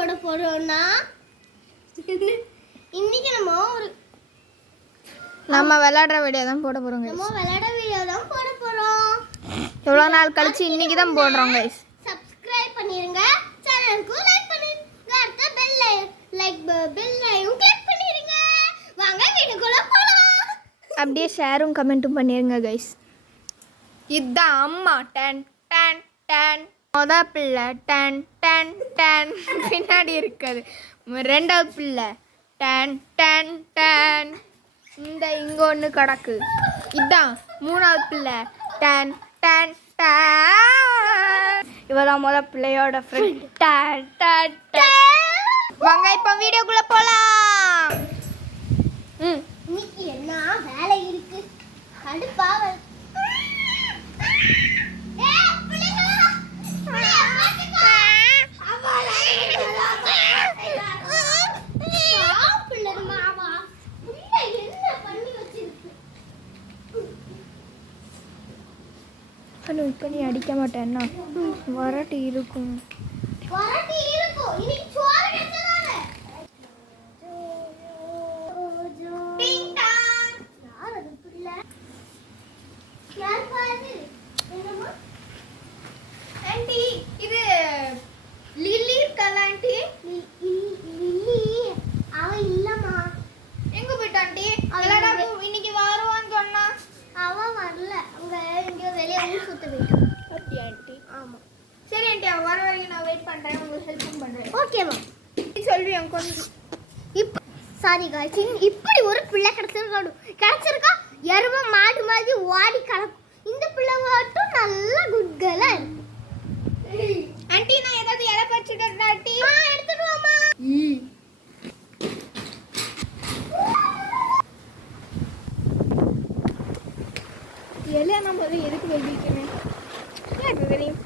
போட போறோம்னா இன்னைக்கு நம்ம விளையாடுற வீடியோ தான் போட போறோம் गाइस. நம்ம விளையாடுற வீடியோ தான் போட போறோம். எவ்வளவு நாள் கழிச்சு இன்னைக்கு தான் போடுறோம் गाइस. Subscribe பண்ணிருங்க. சேனலுக்கு லைக் பண்ணுங்க. அடுத்த பெல்லையும் கிளிக் பண்ணிருங்க. வாங்க வீடியோக்குள்ள போலாம். அப்படியே ஷேரும் கமெண்ட்டும் பண்ணிருங்க गाइस. இதான் அம்மா டன் டன் டன் மொத பிள்ளை டன் டன் டன் பின்னாடி இருக்குது. ரெண்டாவது பிள்ளை டன் டன் டன் இந்த இங்க ஒன்று கிடக்கு. இதான் மூணாவது பிள்ளை டன் டன் டன் இவதான் முத பிள்ளையோட ஃப்ரெண்ட் டன் டன் டன். வாங்க இப்போ வீடியோக்குள்ள போலாம். இன்னைக்கு என்ன வேலை இருக்கு? கடுப்பா இப்போ நீ அடிக்க மாட்டேன்னா வரட்டி இருக்கும். ஆண்டி இது லில்லி இருக்கல ஆண்டி? லில்லி அவ இல்லம்மா. எங்க போயிட்டா ஆண்டி? அதெல்லாம் இன்னைக்கு வருவான்னு சொன்னா. அவ வரல. அவங்க எங்கேயோ வெளியே ஊர் சுத்த போயிட்டான். அப்படியா ஆண்டி? ஆமா. சரி ஆண்டி, அவ வர வரைக்கும் நான் வெயிட் பண்றேன். உங்களுக்கு ஹெல்ப் பண்றேன். ஓகேவா? சொல்றேன் கொஞ்சம். சாரி गाइस, இப்படி ஒரு பிள்ளை கிடைச்சிருக்கா எருமை மாடு மாதிரி ஓடி கலக்கும். இந்த பிள்ளை மட்டும் நல்ல குட் கேர்லா இருக்கு. ஆண்டி நான் ஏதாவது இலை பறிச்சுட்டேன் ஆண்டி. எடுத்துட்டு வாமா. இலையா நம்ம எதுக்கு வெள்ளிக்கணும்? எனக்கு தெரியும்.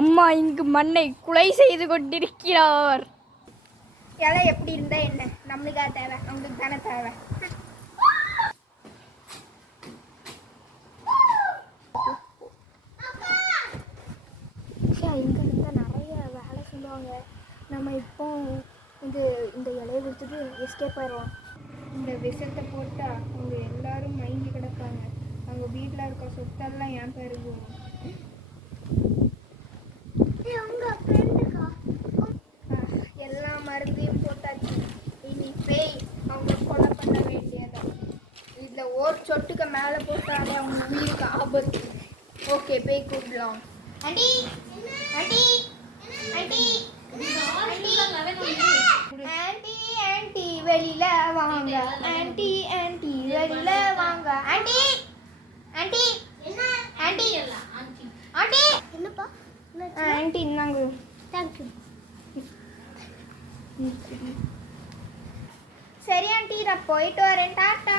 அம்மா இங்கு மண்ணை குலை செய்து கொண்டிருக்கிறார். இலை எப்படி இருந்தா என்ன? நம்மளுக்கா தேவை? அவங்களுக்கு தானே தேவை. இங்கே இருந்தால் நிறைய வேலை சொல்லுவாங்க. நம்ம இப்போ இந்த இலையை கொடுத்துட்டு எஸ்கேப் ஆயிடுவோம். இந்த விஷத்தை போட்டால் அவங்க எல்லாரும் மயங்கி கிடப்பாங்க. அவங்க வீட்டில் இருக்க சொத்தெல்லாம் என் பேருக்கு வரும். எல்லா மருந்தையும் போட்டாச்சு. இனி பேய் அவங்க கொலை பண்ண வேண்டியதான். இதில் ஒரு சொட்டுக்கு மேலே போட்டாலே அவங்க உயிருக்கு ஆபத்து. ஓகே, பேய் கூப்பிடலாம். Aunty aunty aunty aunty aunty வெளியில வாங்க. ஆண்டி ஆண்டி வெளியில வாங்க. ஆண்டி ஆண்டி என்ன ஆண்டி ஆண்டி என்னப்பா? ஆண்டி இந்தாங்க. தேங்க்யூ. சரி ஆண்டி, நான் போயிட்டு வரேன். டாட்டா.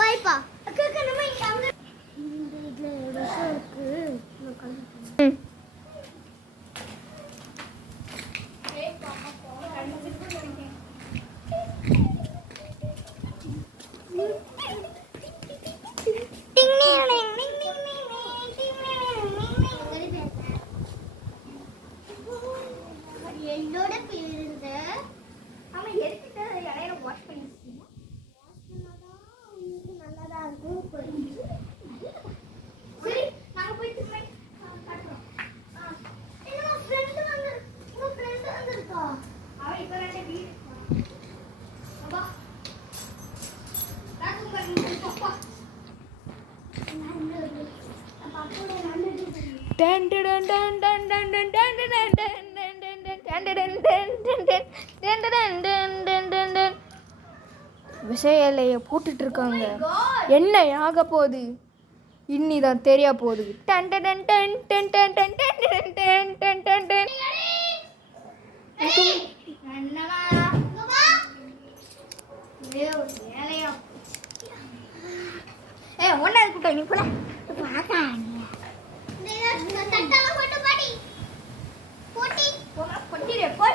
பாய்ப்பா. அக்கா நம்ம இங்க அங்க இந்த இதுல விஷம் இருக்கு. நான் கண்டுபிடிச்சேன். என்னோட பேருந்து அவன் எடுத்துட்டு இலையில வாஷ் பண்ணி நல்லதா இருக்கும். சரி, நாங்கள் போயிட்டு காட்டுறோம். என்னமா ஃப்ரெண்ட் வந்திருக்கா? அவன் இப்போ ரெண்டு வீடு அப்பா விஷய இலையை போட்டுட்டு இருக்காங்க. என்ன ஆக போகுது இன்னிதான் தெரிய போகுது. Done done done done done done done done done done done done. ஒன்னா இருக்கட்டும், நீ போல போட்டி போட்டி போட்டி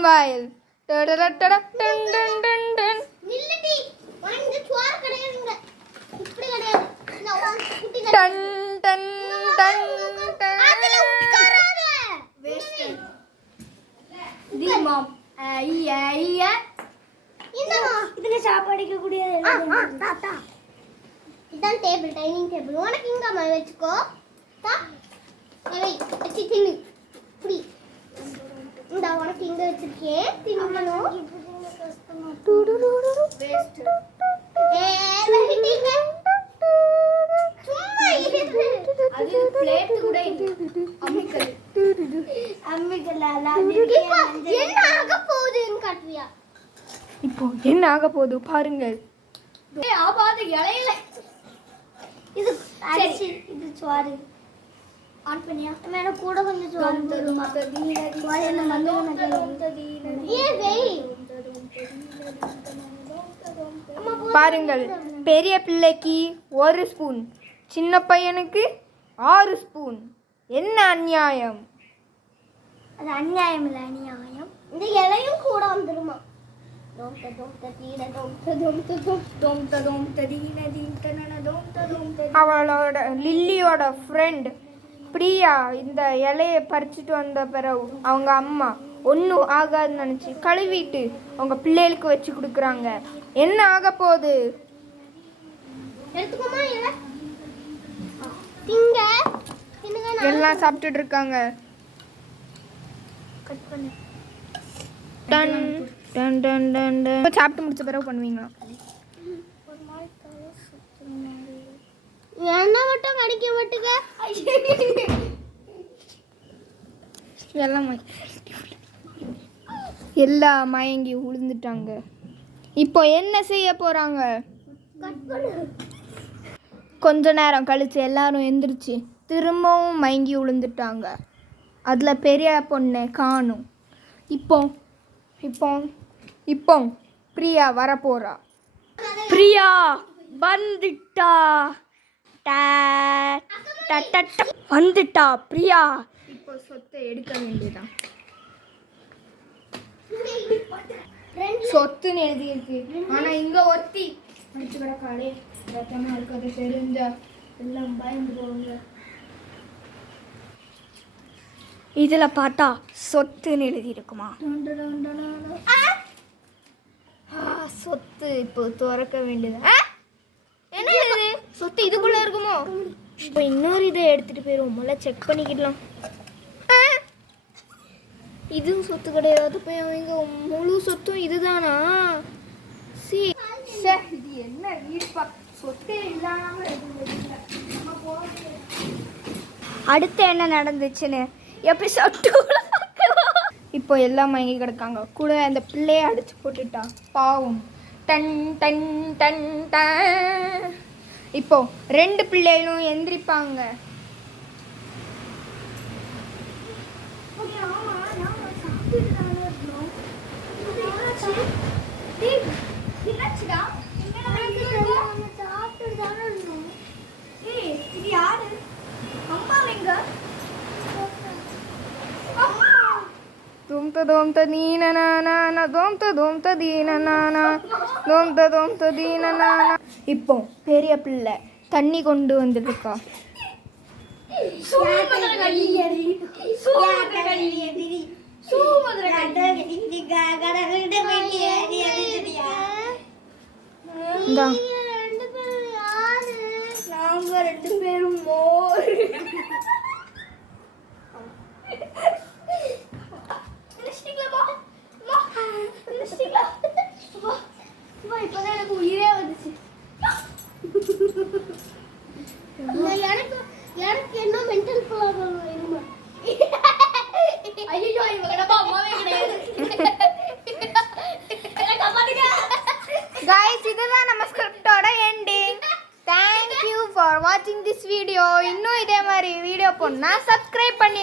மீன்வாயில் டன் டன் டன் டன். நில்லுடி. உனக்கு இந்த சோறு கிடையாதுங்க. இப்படி கிடையாது. இந்த உனக்கு குட்டி டன் டன் டன் டன். அதுல உட்காராத. வேஸ்ட் தி மாம் ஐயா என்னமா? இதுல சாப்பாடுக்க கூடியது தாத்தா. இதான் டேபிள், டைனிங் டேபிள். உனக்கு இங்கம்மா வச்சுக்கோ. தா. ஏய், வச்சு தின்னு. புடி. இந்த உனக்கு இங்க வச்சிருக்கேன். தின்னணும். வேஸ்ட் ஏய், வெயிட்டிங்க. சும்மா இரு. அது பிளேட் கூட அம்மிக்கல் இப்போ என்ன ஆக போகுதுன்னு காட்டுவியா? இப்போ என்ன ஆக போகுது பாருங்கள். ஆபாது இலையில இது அரிசி இது சோறு ஆன் பண்ணியா மேல கூட கொஞ்சம் சோறு போடுமா? ஏன் வெய்? பாருங்கள், பெரிய பிள்ளைக்கு 1 ஸ்பூன், சின்ன பையனுக்கு 6 ஸ்பூன். என்ன அநியாயம்! அது அநியாயம் இல்லை, அநியாயம். இந்த இலையும் கூட வந்துருமா? அவளோட லில்லியோட ஃப்ரெண்ட் பிரியா இந்த இலையை பறிச்சுட்டு வந்த பிறகு அவங்க அம்மா ஒன்றும் ஆகாதுன்னு நினச்சி கழுவிட்டு அவங்க பிள்ளைகளுக்கு வச்சு கொடுக்குறாங்க. என்ன ஆக போகுது? எடுத்துக்கோமா இலை. திங்க தின்னுங்க. எல்லாம் சாப்பிட்டுட்டு இருக்காங்க. கட் பண்ணு. Done done done done done. இப்ப சாப்பிட்டு முடிச்ச பிறகு பண்ணுவீங்களா? என்ன மட்டும் கடிக்க மாட்டுங்க. எல்லா மயங்கி விழுந்துட்டாங்க. இப்போ என்ன செய்ய போறாங்க? கட் பண்ணு. கொஞ்ச நேரம் கழிச்சு எல்லாரும் எந்திரிச்சு திரும்பவும் மயங்கி விழுந்துட்டாங்க. அதில் பெரிய பொண்ணை காணும். இப்போ இப்போ இப்போ பிரியா வரப்போறா. பிரியா வந்துட்டா வந்துட்டா பிரியா. இப்போ சொத்தை எடுக்க வேண்டியதான். சொத்துன்னு எழுதியிருக்கு, ஆனா இங்க ஒத்தி அடிச்சு கிடக்காளே. ரத்தமா இருக்கிறது தெரிஞ்சா எல்லாம் பயந்துருவாங்க. இதுல பார்த்தா சொத்துன்னு எழுதி இருக்குமா? சொத்து இப்போ திறக்க வேண்டியது. என்ன இது? சொத்து இதுக்குள்ள இருக்குமோ? இப்போ இன்னொரு இதை எடுத்துட்டு போயிடுவோம். முதல்ல செக் பண்ணிக்கிடலாம். இதுவும் சொத்து கிடையாது. போய் அவங்க முழு சொத்தும் இதுதானா? இது என்ன வீட்பா? சொத்தே இல்லாம அடுத்து என்ன நடந்துச்சுன்னு எபிசோட் இப்போ எல்லாம் மயங்கி கிடக்காங்க. கூட அந்த பிள்ளைய அடிச்சு போட்டுட்டா பாவம். Done done done done. இப்போ 2 பிள்ளைகளும் எந்திரிப்பாங்க. Domta domta dina na na na domta dina na na domta dina na na. இப்போ பெரிய பிள்ளை தண்ணி கொண்டு வந்துருக்கா. இந்தா. நாங்க 2 பேரும் மோர். இப்பதான் எனக்கு உயிரே வந்துச்சு. எனக்கு என்ன மென்டல் ப்ராப்ளம் வேணுமா? ஐயோ இவங்க அம்மாவே கிடையாது. Guys, இதுதான் நம்ம ஸ்கிரிப்டோட ending. Thank you for watching this video. இன்னும் இதே மாதிரி வீடியோ போடணும்னா subscribe பண்ணி